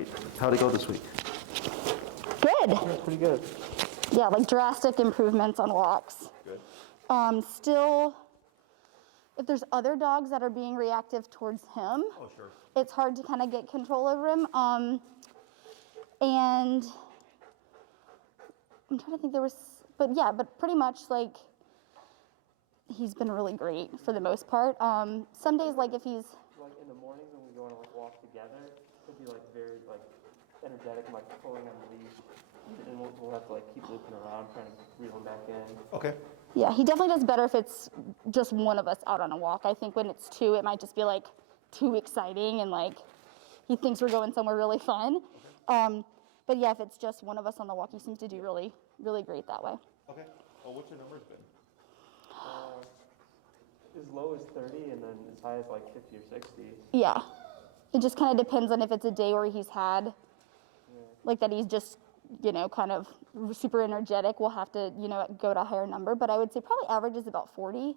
right. How'd it go this week? Good. Yeah, pretty good. Yeah, like drastic improvements on walks. Good. Still, if there's other dogs that are being reactive towards him, Sure. it's hard to kind of get control over him. And I'm trying to think but pretty much like he's been really great for the most part. Some days, like if he's like in the mornings when we go on like walk together, he'll be like very like energetic and like pulling on the leash, and we'll have to like keep looping around trying to reel him back in. Okay. Yeah, he definitely does better if it's just one of us out on a walk. I think when it's two, it might just be like too exciting and like he thinks we're going somewhere really fun. Okay. But yeah, if it's just one of us on the walk, he seems to do really, really great that way. Okay. Well, what's your numbers been? As low as 30 and then as high as like 50 or 60. Yeah, it just kind of depends on if it's a day where he's had, like that he's just, kind of super energetic. We'll have to, go to a higher number. But I would say probably average is about 40. Yeah.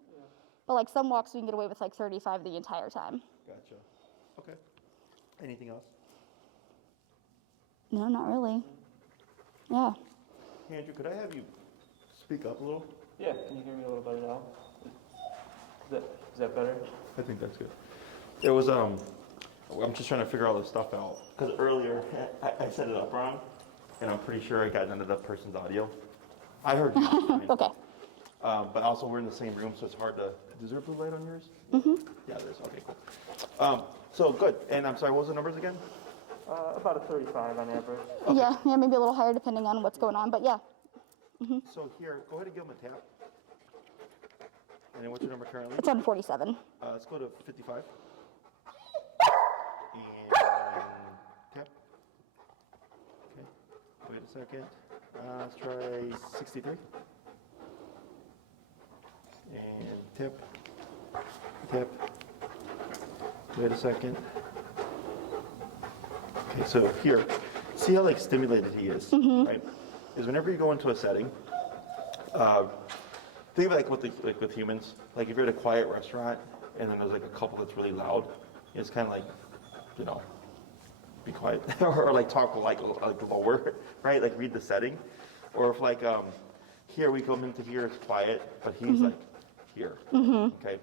But like some walks we can get away with like 35 the entire time. Gotcha. Okay. Anything else? No, not really. Yeah. Andrew, could I have you speak up a little? Yeah, can you hear me a little better now? Is that better? I think that's good. It was, I'm just trying to figure all this stuff out. Because earlier, I set it up wrong, and I'm pretty sure I got into the person's audio. I heard you. Okay. But also, we're in the same room, so it's hard to... Is there a blue light on yours? Mm-hmm. Yeah, there is. Okay, cool. So, good. And I'm sorry, what was the numbers again? About a 35 on average. Okay. Yeah, maybe a little higher depending on what's going on, but yeah. Mm-hmm. So here, go ahead and give him a tap. And then what's your number currently? It's on 47. Let's go to 55. And tap. Okay. Wait a second. Let's try 63. And tip. Tip. Wait a second. Okay, so here, see how like stimulated he is, right? Is whenever you go into a setting, think of it with humans. Like if you're at a quiet restaurant and then there's like a couple that's really loud, it's kind of like, be quiet or like talk like lower, right? Like read the setting. Or if like here we come into here, it's quiet, but he's like here. Okay.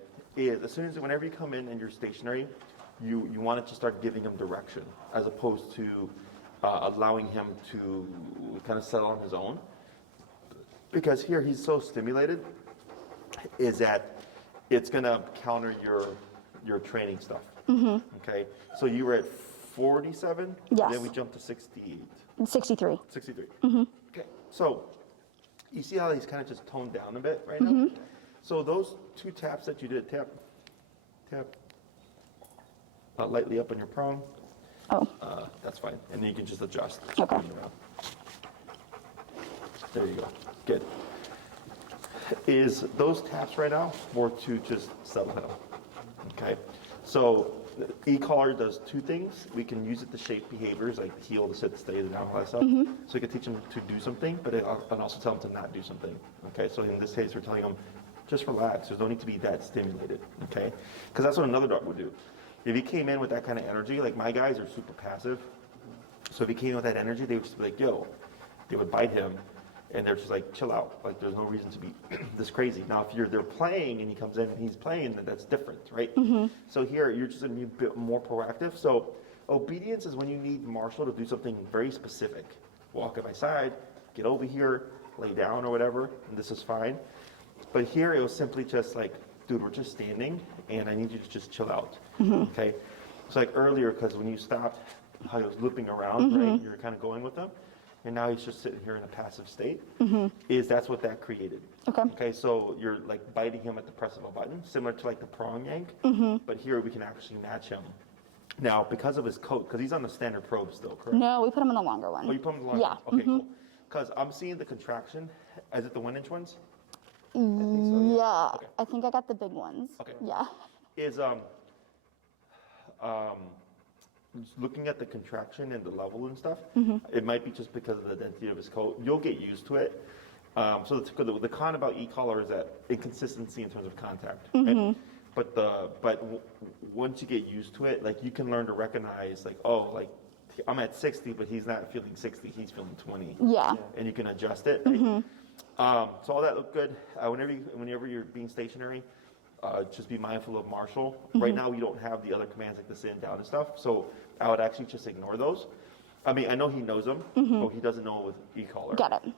As soon as whenever you come in and you're stationary, you want it to start giving him direction as opposed to allowing him to kind of settle on his own. Because here he's so stimulated, is that it's going to counter your training stuff. Okay, so you were at 47. Yes. Then we jumped to 68. 63. 63. Okay, so you see how he's kind of just toned down a bit right now. So those two taps that you did, tap, tap, lightly up on your prong. Oh. That's fine, and then you can just adjust. Okay. There you go. Good. Is those taps right now or to just settle him? Okay. So the e-collar does two things. We can use it to shape behaviors like heel, to sit, to stay, to down, all that stuff. So we can teach him to do something, but and also tell him to not do something. Okay. So in this case, we're telling him just relax. There's no need to be that stimulated. Okay. Because that's what another dog would do. If he came in with that kind of energy, like my guys are super passive. So if he came in with that energy, they would just be like, yo, they would bite him. And they're just like, chill out. Like, there's no reason to be this crazy. Now, if they're playing and he comes in and he's playing, then that's different, right? So here, you're just going to be a bit more proactive. So obedience is when you need Marshall to do something very specific. Walk at my side, get over here, lay down or whatever, and this is fine. But here, it was simply just like, dude, we're just standing, and I need you to just chill out, okay? So like earlier, because when you stopped, how he was looping around, right? You're kind of going with him. And now he's just sitting here in a passive state, that's what that created. Okay, so you're like biting him at the press of a button, similar to like the prong yank, but here we can actually match him. Now, because of his coat, because he's on the standard probe still, correct? No, we put him in the longer one. Oh, you put him in the longer one? Okay, cool. Because I'm seeing the contraction. Is it the 1-inch ones? I think so, yeah. Okay. I think I got the big ones. Okay. Yeah. Is just looking at the contraction and the level and stuff, it might be just because of the density of his coat. You'll get used to it. So the con about e-collar is that inconsistency in terms of contact. Right? But once you get used to it, like you can learn to recognize, like, oh, like I'm at 60, but he's not feeling 60, he's feeling 20. Yeah. And you can adjust it. Right? So all that looked good. Whenever you're being stationary, just be mindful of Marshall. Right now, we don't have the other commands like the sit and down and stuff, so I would actually just ignore those. I mean, I know he knows them, but he doesn't know it with e-collar. Got it.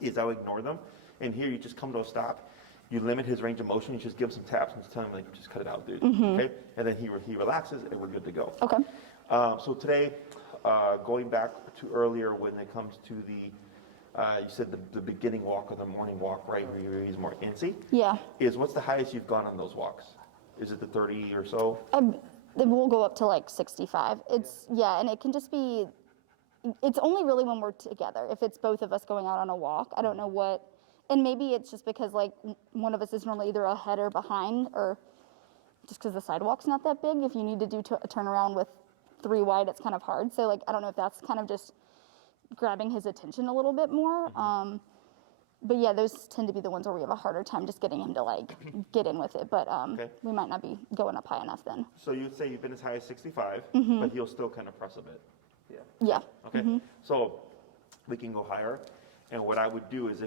Is I would ignore them. And here, you just come to a stop. You limit his range of motion. You just give him some taps and just tell him, like, just cut it out, dude. Okay? And then he relaxes, and we're good to go. Okay. So today, going back to earlier when it comes to the, you said the beginning walk or the morning walk, right, where he's more antsy, Yeah. is what's the highest you've gone on those walks? Is it the 30 or so? We'll go up to like 65. It's, yeah, and it can just be, it's only really when we're together. If it's both of us going out on a walk, I don't know what, and maybe it's just because like one of us is normally either ahead or behind, or just because the sidewalk's not that big. If you need to do a turnaround with 3 wide, it's kind of hard. So like, I don't know if that's kind of just grabbing his attention a little bit more. But yeah, those tend to be the ones where we have a harder time just getting him to like get in with it. But Okay. we might not be going up high enough then. So you'd say you've been as high as 65, but he'll still kind of press a bit. Yeah. Yeah. Okay, so we can go higher. And what I would do is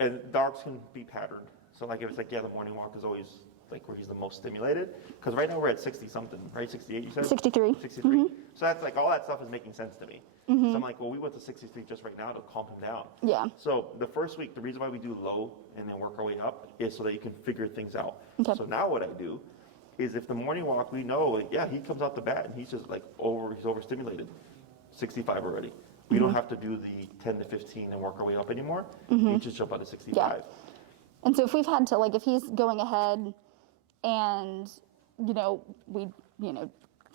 and dogs can be patterned. So like if it's like, yeah, the morning walk is always like where he's the most stimulated. Because right now we're at 60 something, right? 68 you said? 63. 63. So that's like, all that stuff is making sense to me. So I'm like, well, we went to 63 just right now to calm him down. Yeah. So the first week, the reason why we do low and then work our way up is so that you can figure things out. Okay. So now what I do is if the morning walk, we know, like, yeah, he comes out the bat and he's just like he's overstimulated, 65 already. We don't have to do the 10 to 15 and work our way up anymore. We just jump out to 65. Yeah. And so if we've had to, like, if he's going ahead and, we,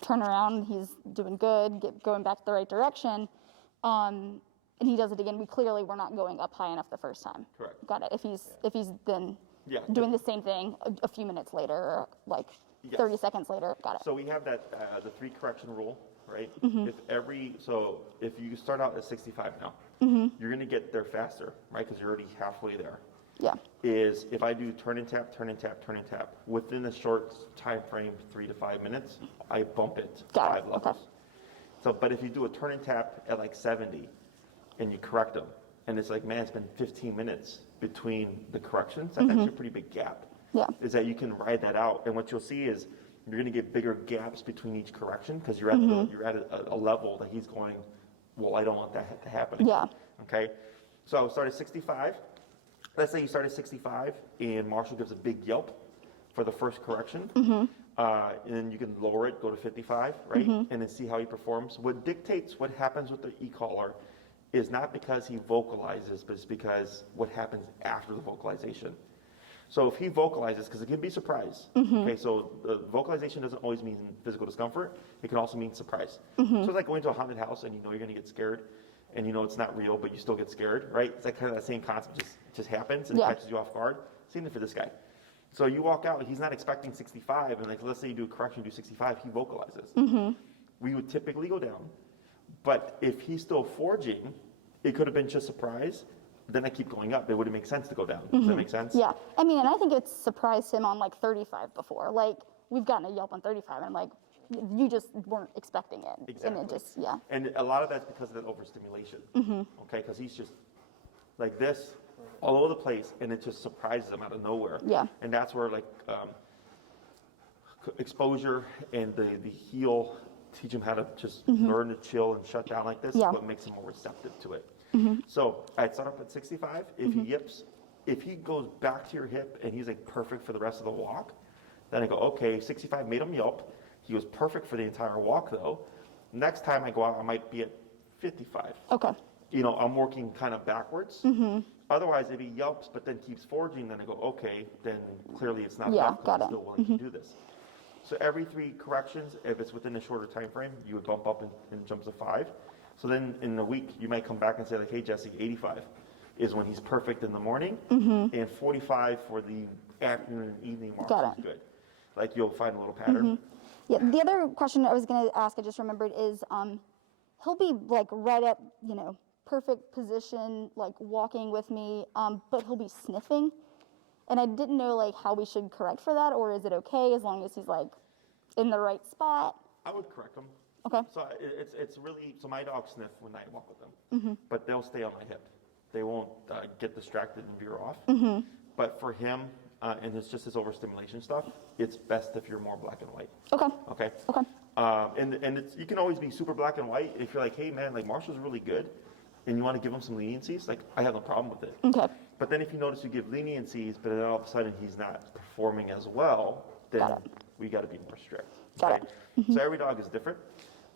turn around, he's doing good, going back the right direction, and he does it again, we're not going up high enough the first time. Correct. Got it. If he's then Yeah. doing the same thing a few minutes later, or like Yes. 30 seconds later, got it. So we have that, the 3 correction rule, right? If you start out at 65 now, you're going to get there faster, right? Because you're already halfway there. Yeah. Is if I do turn and tap, turn and tap, turn and tap, within a short time frame, 3 to 5 minutes, I bump it Got 5 it, levels. okay. So, but if you do a turn and tap at like 70 and you correct them, and it's like, man, it's been 15 minutes between the corrections, that's actually a pretty big gap. Yeah. Is that you can ride that out. And what you'll see is you're going to get bigger gaps between each correction because you're at, a level that he's going, well, I don't want that to happen. Yeah. Okay? So I would start at 65. Let's say you start at 65 and Marshall gives a big yelp for the first correction. And then you can lower it, go to 55, right? And then see how he performs. What dictates what happens with the e-collar is not because he vocalizes, but it's because what happens after the vocalization. So if he vocalizes, because it can be surprise. Okay, so the vocalization doesn't always mean physical discomfort. It can also mean surprise. So it's like going to a haunted house and you know you're going to get scared, and you know it's not real, but you still get scared, right? It's like kind of that same concept, just happens and Yeah. catches you off guard. Same thing for this guy. So you walk out, he's not expecting 65, and like let's say you do a correction, you do 65, he vocalizes. We would typically go down, but if he's still forging, it could have been just surprise. Then I keep going up. It wouldn't make sense to go down. Does that make sense? Yeah. I mean, and I think it's surprised him on like 35 before. Like, we've gotten a yelp on 35, and I'm like, you just weren't expecting it. Exactly. And it just, yeah. And a lot of that's because of that overstimulation. Okay, because he's just like this all over the place, and it just surprises him out of nowhere. Yeah. And that's where like exposure and the heel teach him how to just learn to chill and shut down like this. Yeah. Is what makes him more receptive to it. So I'd start up at 65. If he yips, if he goes back to your hip and he's like perfect for the rest of the walk, then I go, okay, 65 made him yelp. He was perfect for the entire walk though. Next time I go out, I might be at 55. Okay. I'm working kind of backwards. Otherwise, if he yelps but then keeps forging, then I go, okay, then clearly it's not Yeah, enough got because it. he's still willing to do this. So every 3 corrections, if it's within a shorter time frame, you would bump up in jumps of 5. So then in a week, you might come back and say like, hey, Jesse, 85 is when he's perfect in the morning, and 45 for the afternoon and evening walks Got is it. good. Like you'll find a little pattern. Yeah. The other question I was going to ask, I just remembered, is he'll be like right at, perfect position, like walking with me, but he'll be sniffing. And I didn't know like how we should correct for that, or is it okay as long as he's like in the right spot? I would correct him. Okay. So it's really, so my dogs sniff when I walk with them, but they'll stay on my hip. They won't get distracted and veer off. But for him, and it's just his overstimulation stuff, it's best if you're more black and white. Okay. Okay. Okay. And it's, you can always be super black and white if you're like, hey man, like Marshall's really good, and you want to give him some leniencies. Like I have no problem with it. Okay. But then if you notice you give leniencies, but then all of a sudden he's not performing as well, then Got it. we got to be more strict. Got it. So every dog is different,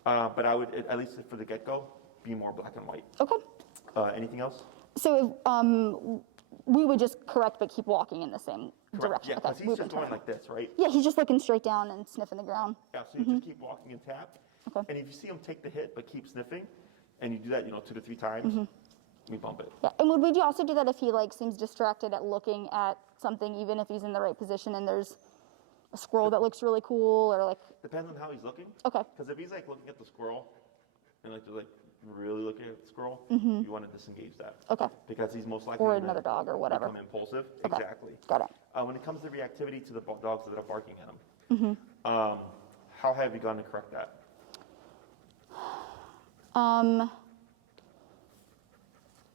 but I would, at least for the get-go, be more black and white. Okay. Anything else? So we would just correct but keep walking in the same direction. Yeah, Okay. because he's just going like this, right? Yeah, he's just looking straight down and sniffing the ground. Yeah, so you just keep walking and tap. Okay. And if you see him take the hit but keep sniffing, and you do that, 2 to 3 times, we bump it. Yeah, and would you also do that if he like seems distracted at looking at something, even if he's in the right position and there's a squirrel that looks really cool, or like? Depends on how he's looking. Okay. Because if he's like looking at the squirrel, and like really looking at the squirrel, you want to disengage that. Okay. Because he's most likely Or gonna another dog or whatever. become impulsive. Okay. Exactly. Got it. When it comes to reactivity to the dogs that are barking at him, how have you gone to correct that?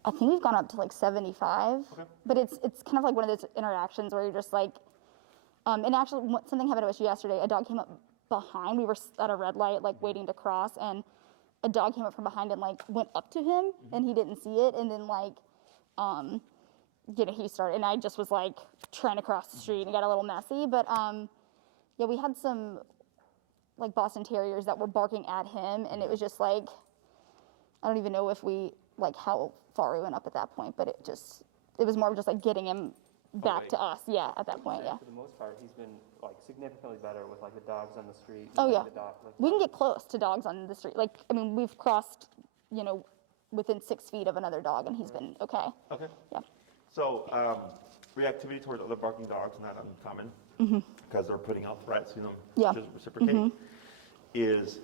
I think we've gone up to like 75, Okay. but it's kind of like one of those interactions where you're just like, and actually something happened to us yesterday. A dog came up behind. We were at a red light, like waiting to cross, and a dog came up from behind and like went up to him, and he didn't see it, and then like, he started, and I just was like trying to cross the street, and it got a little messy, but yeah, we had some like Boston Terriers that were barking at him, and it was just like, I don't even know if how far we went up at that point, but it was more of just like getting him back to us. Yeah, at that point, yeah. For the most part, he's been like significantly better with like the dogs on the street. Oh, like, yeah. The dog, like, We can get close to dogs on the street. Like, I mean, we've crossed, within 6 feet of another dog, and he's been okay. Okay. Yeah. So reactivity towards other barking dogs, not uncommon, because they're putting out threats, Yeah. just reciprocate, is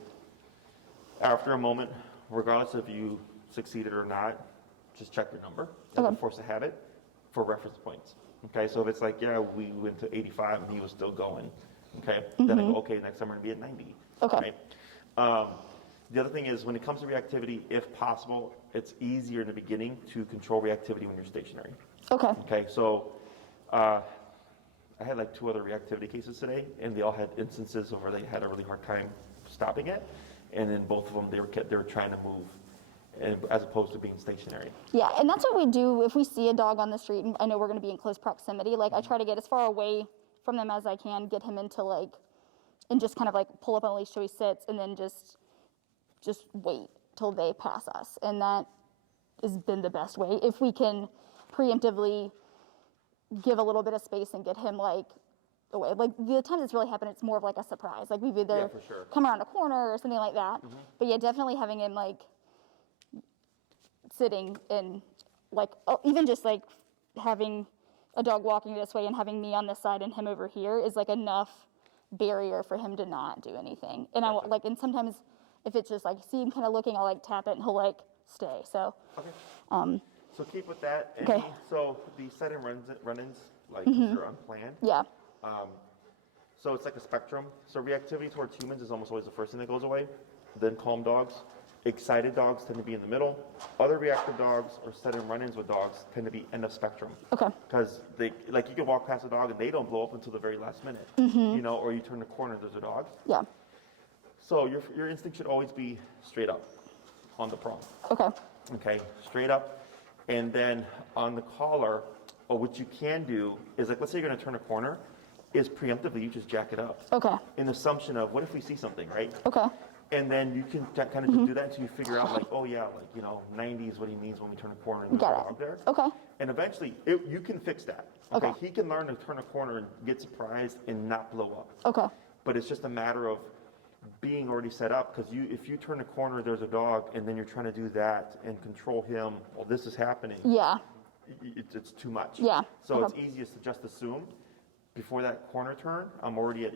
after a moment, regardless if you succeeded or not, just check your number as a force of habit for reference points. Okay, so if it's like, yeah, we went to 85 and he was still going, okay, then I go, okay, next time we're gonna be at 90. Okay. Right? The other thing is when it comes to reactivity, if possible, it's easier in the beginning to control reactivity when you're stationary. Okay. Okay, so I had like 2 other reactivity cases today, and they all had instances where they had a really hard time stopping it, and then both of them they were trying to move, as opposed to being stationary. Yeah, and that's what we do if we see a dog on the street, and I know we're going to be in close proximity. Like, I try to get as far away from them as I can, get him into like, and just kind of like pull up on a leash till he sits, and then just wait till they pass us. And that has been the best way. If we can preemptively give a little bit of space and get him like away. Like the times it's really happened, it's more of like a surprise. Like we've either for sure. come around a corner or something like that. But yeah, definitely having him like sitting in like, even just like having a dog walking this way and having me on this side and him over here is like enough barrier for him to not do anything. And I like, and sometimes if it's just like, see him kind of looking, I'll like tap it and he'll like stay. So, Okay. So keep with that. And Okay. So the set and run-ins, like they're unplanned. yeah. So it's like a spectrum. So reactivity towards humans is almost always the first thing that goes away. Then calm dogs. Excited dogs tend to be in the middle. Other reactive dogs or set and run-ins with dogs tend to be end of spectrum. Okay. Because they, like, you can walk past a dog and they don't blow up until the very last minute. Or you turn the corner, there's a dog. Yeah. So your instinct should always be straight up on the prong. Okay. Okay, straight up. And then on the collar, or what you can do is, like, let's say you're going to turn a corner, is preemptively you just jack it up. Okay. In the assumption of, what if we see something, right? Okay. And then you can kind of just do that until you figure out, like, oh yeah, like, 90 is what he means when we turn a corner and there's a Got dog there. it. Okay. And eventually, you can fix that. Okay? Okay. He can learn to turn a corner and get surprised and not blow up. Okay. But it's just a matter of being already set up, because if you turn a corner, there's a dog, and then you're trying to do that and control him while this is happening, Yeah. it's too much. Yeah. So Okay. it's easiest to just assume before that corner turn, I'm already at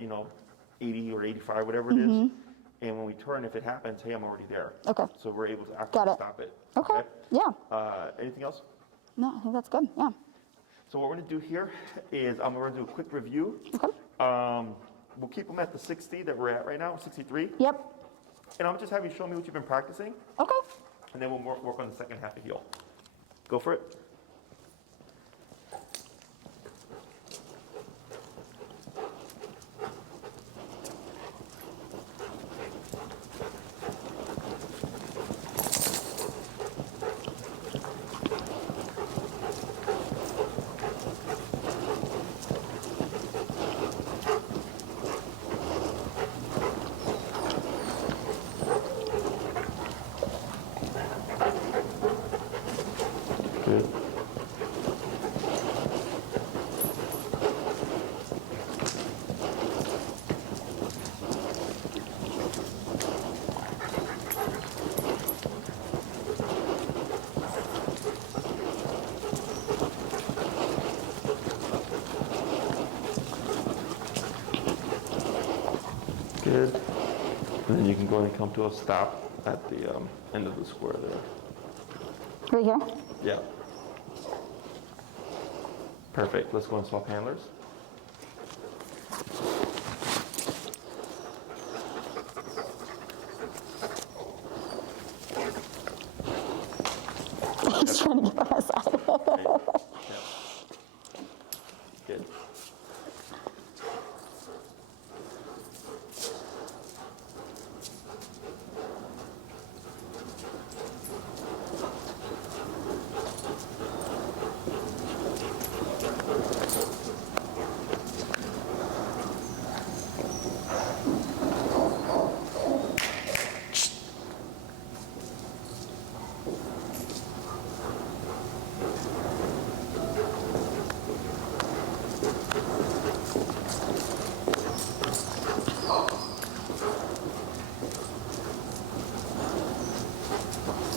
80 or 85, whatever it is, and when we turn, if it happens, hey, I'm already there. Okay. So we're able to Got actually it. stop it. Okay. Yeah. Anything else? No, I think that's good. Yeah. So what we're going to do here is we're going to do a quick review. Okay. We'll keep them at the 60 that we're at right now, 63. Yep. And I'll just have you show me what you've been practicing, Okay. and then we'll work on the second half of heel. Go for it. Good. Good. And then you can go ahead and come to a stop at the end of the square there. Right here. Yeah. Perfect. Let's go and swap handlers. He's trying to get on my side. Good.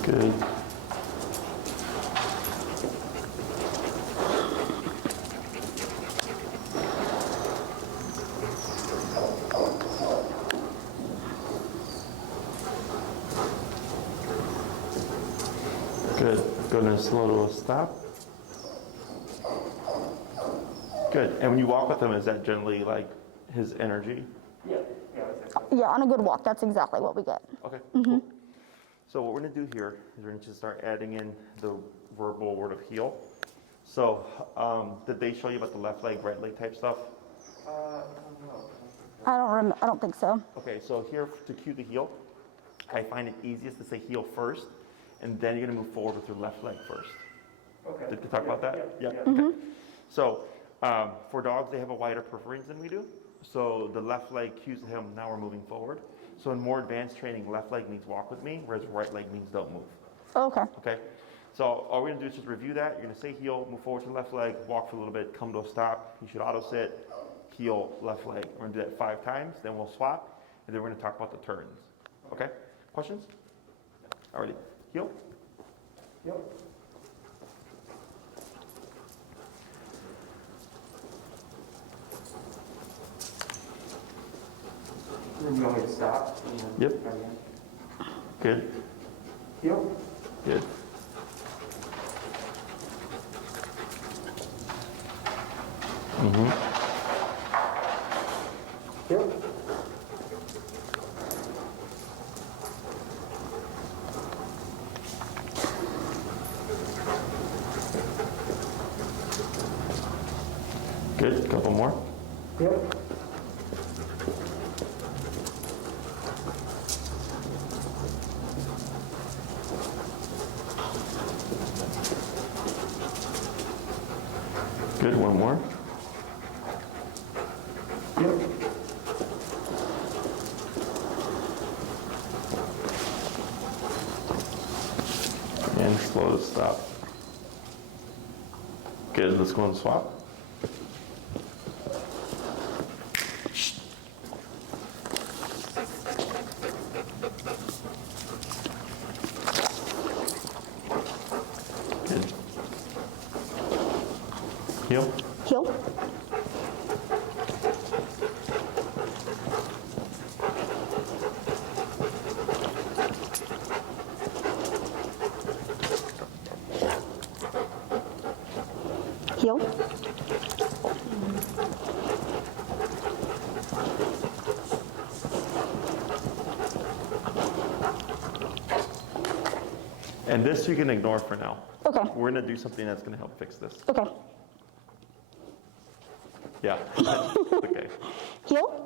Good. Good. Go to slow to a stop. Good. And when you walk with him, is that generally like his energy? Yeah, that's it. Yeah, on a good walk, that's exactly what we get. Okay, cool. So what we're gonna do here is we're gonna just start adding in the verbal word of heel. So, did they show you about the left leg, right leg type stuff? No. I don't think so. Okay, so here to cue the heel, I find it easiest to say heel first, and then you're gonna move forward with your left leg first. Okay. Did we talk about that? Yeah. Okay. So, for dogs, they have a wider preference than we do. So the left leg cues him, now we're moving forward. So in more advanced training, left leg means walk with me, whereas right leg means don't move. Okay. Okay? So all we're gonna do is just review that. You're gonna say heel, move forward to the left leg, walk for a little bit, come to a stop. You should auto sit, heel, left leg. We're gonna do that 5 times, then we'll swap, and then we're gonna talk about the turns. Okay? Questions? Alrighty. Heel? Yep. And then you want me to stop? And then Yep. try again? Good. Yep. Good. Yep. Good. Couple more. Yep. Good. One more. Yep. And slow to stop. Good. Let's go and swap. Good. Heel. Heel. Heel. And this you can ignore for now. Okay. We're gonna do something that's gonna help fix this. Okay. Yeah, okay. Heel.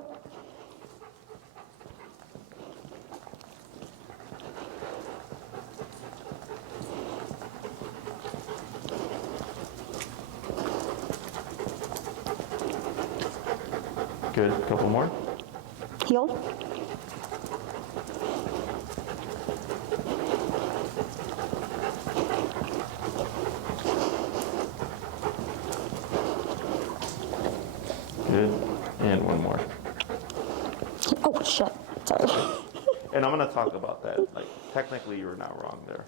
Good, a couple more. Heel. Good, and one more. Oh, shit. Sorry. And I'm gonna talk about that. Like, technically, you're not wrong there.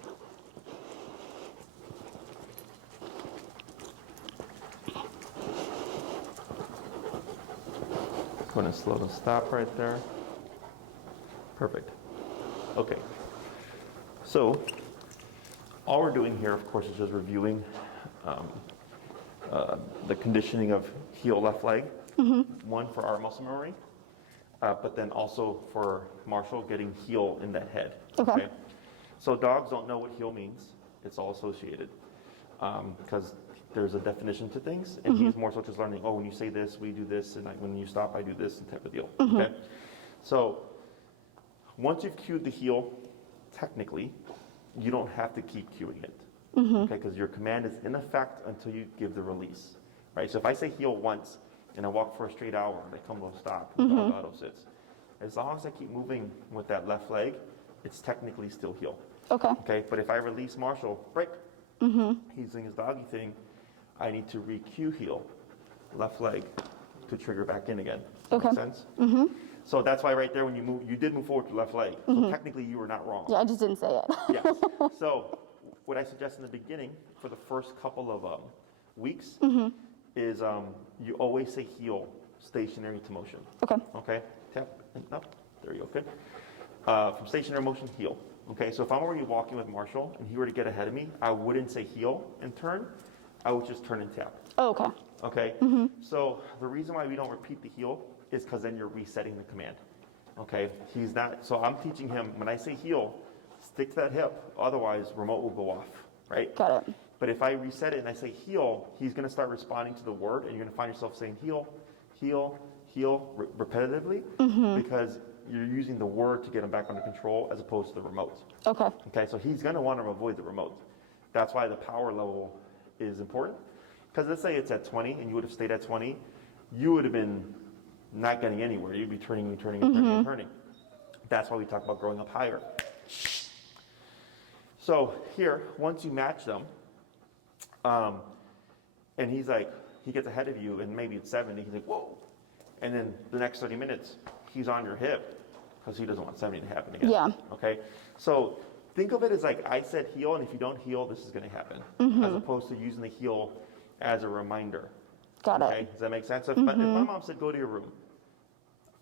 Going to slow to stop right there. Perfect. Okay. So, all we're doing here, of course, is just reviewing the conditioning of heel left leg. One for our muscle memory, but then also for Marshall getting heel in the head. Okay. So dogs don't know what heel means. It's all associated because there's a definition to things, and he's more so just learning. Oh, when you say this, we do this, and like when you stop, I do this, and type of deal. Okay. So once you've cued the heel, technically, you don't have to keep cueing it. Okay, because your command is in effect until you give the release, right? So if I say heel once and I walk for a straight hour and I come to a stop, and the dog auto sits. As long as I keep moving with that left leg, it's technically still heel. Okay. Okay, but if I release Marshall, break, he's doing his doggy thing, I need to re-cue heel, left leg, to trigger back in again. Okay. Make sense? So that's why right there when you move, you did move forward to left leg. So technically you were not wrong. Yeah, I just didn't say it. Yes. So what I suggest in the beginning for the first couple of weeks is you always say heel, stationary to motion. Okay. Okay? Tap and up. There you go. Good. From stationary motion, heel. Okay, so if I'm already walking with Marshall and he were to get ahead of me, I wouldn't say heel and turn. I would just turn and tap. Oh, okay. Okay? So the reason why we don't repeat the heel is because then you're resetting the command. Okay? He's not, so I'm teaching him, when I say heel, stick to that hip, otherwise remote will go off, right? Got it. But if I reset it and I say heel, he's going to start responding to the word, and you're going to find yourself saying heel, heel, heel repetitively because you're using the word to get him back under control as opposed to the remote. Okay. Okay, so he's going to want to avoid the remote. That's why the power level is important. Because let's say it's at 20 and you would have stayed at 20, you would have been not getting anywhere. You'd be turning and turning and turning and turning. That's why we talk about growing up higher. So here, once you match them, and he's like, he gets ahead of you and maybe it's 70, he's like, whoa. And then the next 30 minutes, he's on your hip because he doesn't want 70 to happen again. Yeah. Okay? So think of it as like I said heel, and if you don't heel, this is going to happen, as opposed to using the heel as a reminder. Got Okay? it. Does that make sense? So if my mom said, go to your room,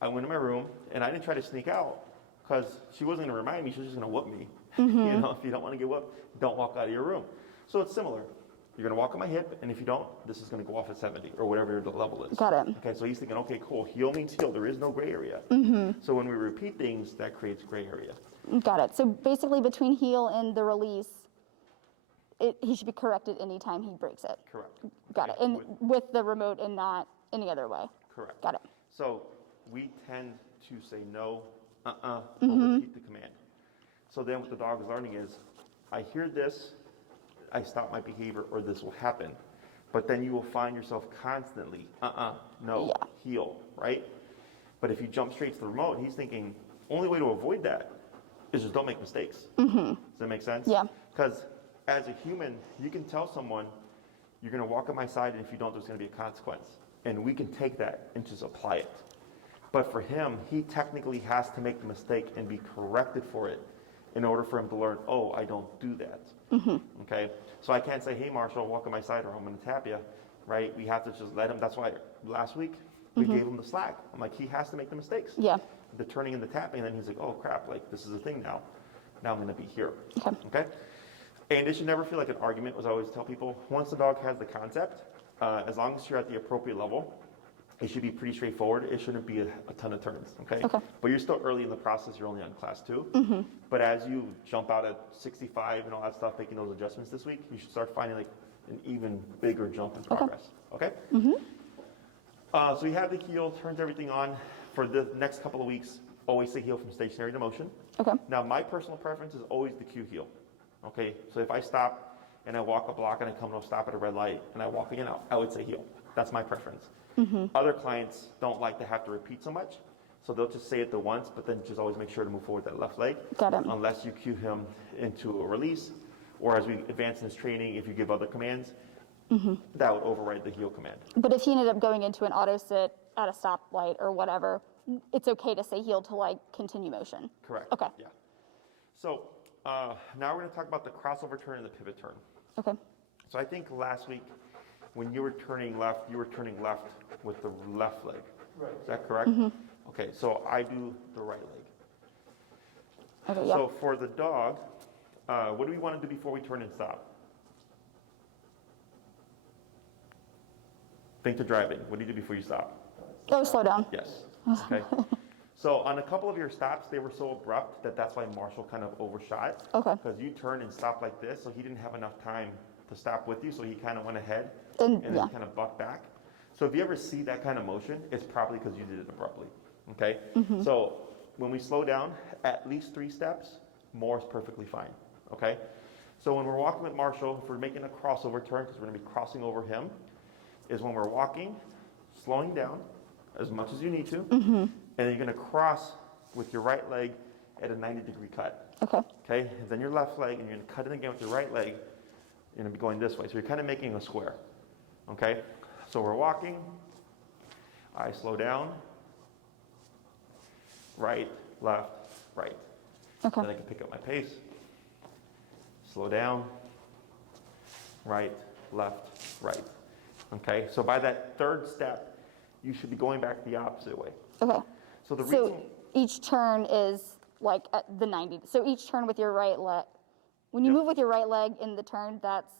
I went to my room, and I didn't try to sneak out because she wasn't going to remind me. She was just going to whoop me. You know, if you don't want to get whooped, don't walk out of your room. So it's similar. You're going to walk on my hip, and if you don't, this is going to go off at 70 or whatever the level is. Got it. Okay, so he's thinking, okay, cool. Heel means heel. There is no gray area. So when we repeat things, that creates gray area. Got it. So basically, between heel and the release, he should be corrected anytime he breaks it. Correct. Got it. And with the remote and not any other way. Correct. Got it. So we tend to say no, or repeat the command. So then what the dog is learning is, I hear this, I stop my behavior, or this will happen. But then you will find yourself constantly, no, Yeah. heel, right? But if you jump straight to the remote, he's thinking, only way to avoid that is just don't make mistakes. Does that make sense? Yeah. Because as a human, you can tell someone, you're going to walk on my side, and if you don't, there's going to be a consequence. And we can take that and just apply it. But for him, he technically has to make the mistake and be corrected for it in order for him to learn, oh, I don't do that. Okay? So I can't say, hey, Marshall, walk on my side or I'm going to tap you, right? We have to just let him. That's why last week we gave him the slack. I'm like, he has to make the mistakes. Yeah. The turning and the tapping, and then he's like, oh, crap, like this is a thing now. Now I'm going to be here. Okay. Okay? And it should never feel like an argument, as I always tell people. Once the dog has the concept, as long as you're at the appropriate level, it should be pretty straightforward. It shouldn't be a ton of turns, okay? Okay. But you're still early in the process. You're only on class 2. But as you jump out at 65 and all that stuff, making those adjustments this week, you should start finding like an even bigger jump in progress, okay? So you have the heel, turns everything on. For the next couple of weeks, always say heel from stationary to motion. Okay. Now, my personal preference is always the Q heel, okay? So if I stop and I walk a block and I come to a stop at a red light and I walk again, I would say heel. That's my preference. Other clients don't like to have to repeat so much, so they'll just say it the once, but then just always make sure to move forward that left leg. Got it. Unless you cue him into a release, or as we advance in his training, if you give other commands, that would override the heel command. But if he ended up going into an auto sit at a stoplight or whatever, it's okay to say heel to like continue motion. Correct. Okay. Yeah. So now we're going to talk about the crossover turn and the pivot turn. Okay. So I think last week when you were turning left with the left leg. Right. Is that correct? Okay, so I do the right leg. Okay. Yeah. So for the dog, what do we want to do before we turn and stop? Think to driving. What do you do before you stop? Oh, slow down. Yes. Okay. So on a couple of your stops, they were so abrupt that that's why Marshall kind of overshot. Okay. Because you turn and stop like this, so he didn't have enough time to stop with you, so he kind of went ahead and Yeah. then kind of bucked back. So if you ever see that kind of motion, it's probably because you did it abruptly. Okay. So when we slow down, at least 3 steps, more is perfectly fine. Okay. So when we're walking with Marshall, if we're making a crossover turn, because we're going to be crossing over him, is when we're walking, slowing down as much as you need to, and then you're going to cross with your right leg at a 90-degree cut. Okay. Okay, and then your left leg, and you're going to cut it again with your right leg. You're going to be going this way, so you're kind of making a square. Okay, so we're walking. I slow down. Right, left, right. Okay. Then I can pick up my pace. Slow down. Right, left, right. Okay, so by that 3rd step, you should be going back the opposite way. Okay. So the So reason, each turn is like at the 90. So each turn with your right leg, when you Yep. move with your right leg in the turn, that's